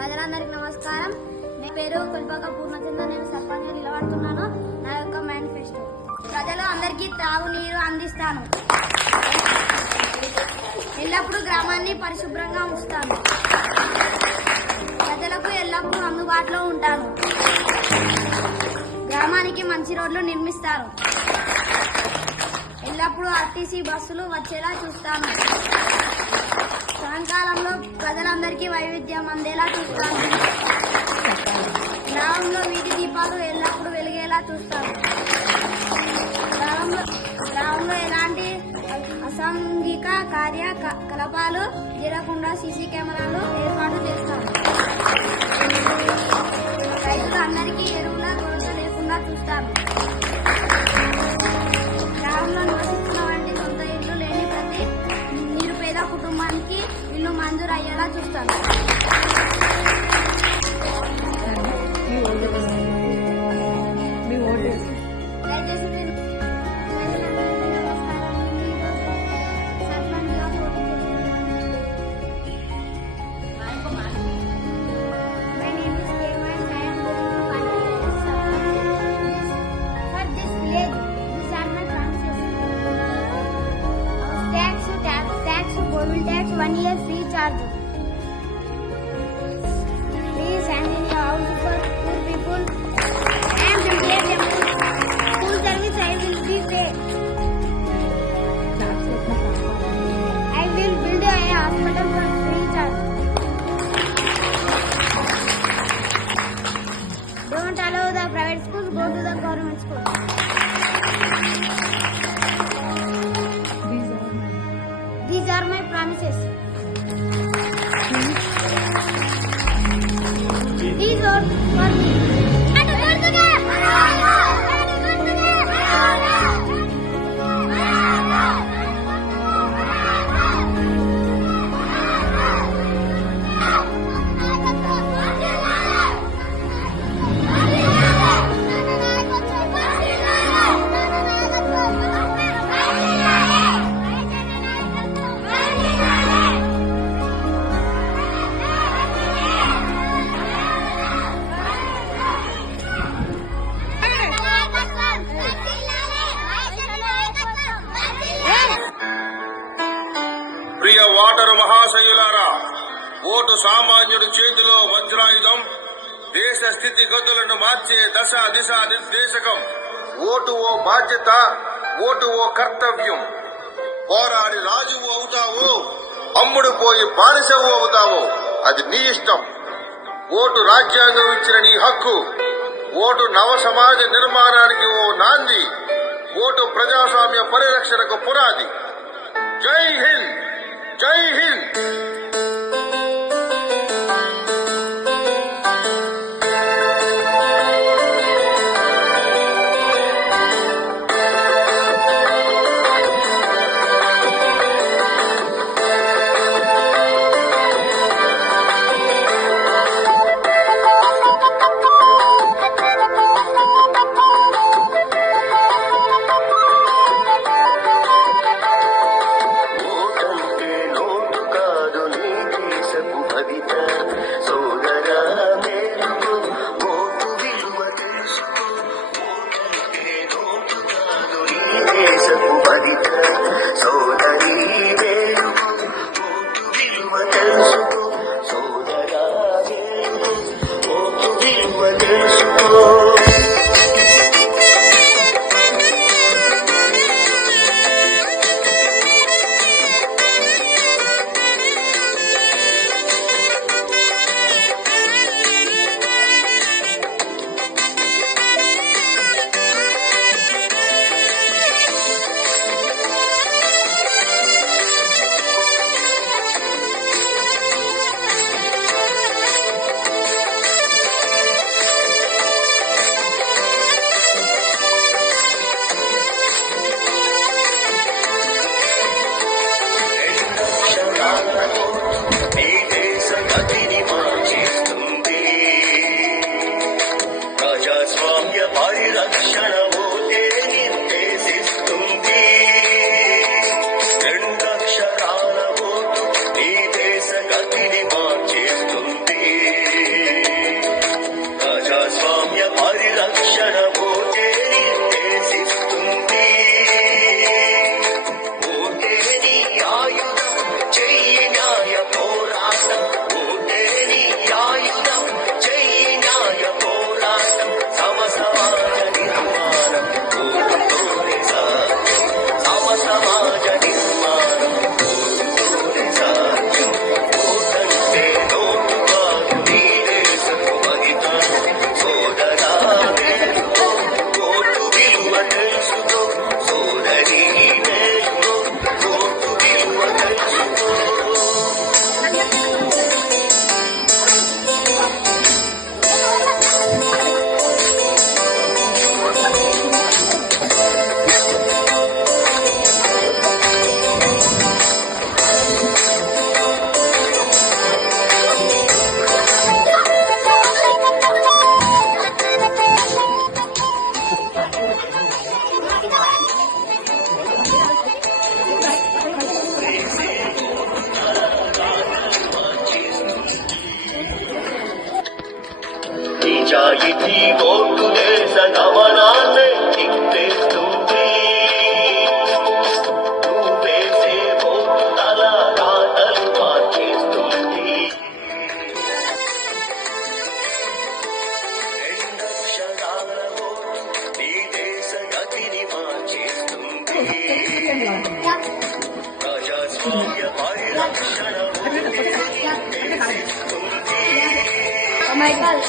ప్రజలందరికీ నమస్కారం. నా పేరు కొల్పాక పూర్ణచంద్ర. నేను సర్పంచ్గా నిలబడుతున్నాను. నా యొక్క మేనిఫెస్టో: ప్రజలు అందరికీ తాగునీరు అందిస్తాను. ఎల్లప్పుడూ గ్రామాన్ని పరిశుభ్రంగా ఉంచుతాను. ప్రజలకు ఎల్లప్పుడూ అందుబాటులో ఉంటాను. గ్రామానికి మంచి రోడ్లు నిర్మిస్తాను. ఎల్లప్పుడూ ఆర్టీసీ బస్సులు వచ్చేలా చూస్తాను. సాయంకాలంలో ప్రజలందరికీ వైవిధ్యం అందేలా చూస్తాను. గ్రామంలో వీధి దీపాలు ఎల్లప్పుడూ వెలిగేలా చూస్తాను. గ్రామంలో ఎలాంటి అసాంఘిక కార్యకలాపాలు జరగకుండా సీసీ కెమెరాలు ఏర్పాటు చేస్తాను. రైతులందరికీ ఎరువుల కొరత లేకుండా చూస్తాను. గ్రామంలో నివసిస్తున్న వంటి సొంత ఇల్లు లేని ప్రతి నిరుపేద కుటుంబానికి ఇల్లు మంజూరు అయ్యేలా చూస్తాను. Will tax 1 year free charge. Please hand in your house for poor people and prepare them. School service I will be paid. I will build a hospital for free charge. Don't allow the private schools, go to the government school. These are my promises. These are for me. ప్రియ voter మహాశయులారా, vote సామాన్యుడి చేతిలో వజ్రాయుధం. దేశ స్థితిగతులను మార్చే దశ దిశ నిర్దేశకం. Vote ఓ బాధ్యత, vote ఓ కర్తవ్యం. పోరాడి రాజువు అవుతావో, అమ్ముడు పోయి బానిసవు అవుతావో అది నీ ఇష్టం. ఓటు రాజ్యాంగం ఇచ్చిన నీ హక్కు. ఓటు నవ సమాజ నిర్మాణానికి ఓ నాంది. ఓటు ప్రజాస్వామ్య పరిరక్షణకు పునాది. జై హింద్, జై హింద్. నిజాయితీ ఓటు దేశ గమనాన్ని తిప్పేస్తుంది. నువ్వు వేసే ఓటు తల రాతలు మార్చేస్తుంది. రెండక్షరాల ఓటు నీ దేశ గతిని మార్చేస్తుంది. ప్రజాస్వామ్య పరిరక్షణ మైకల్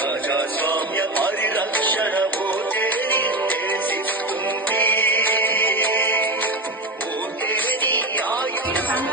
ప్రజాస్వామ్య పరిరక్షణ పోతే నిర్దేశిస్తుంది. పోతేని ఆయుధం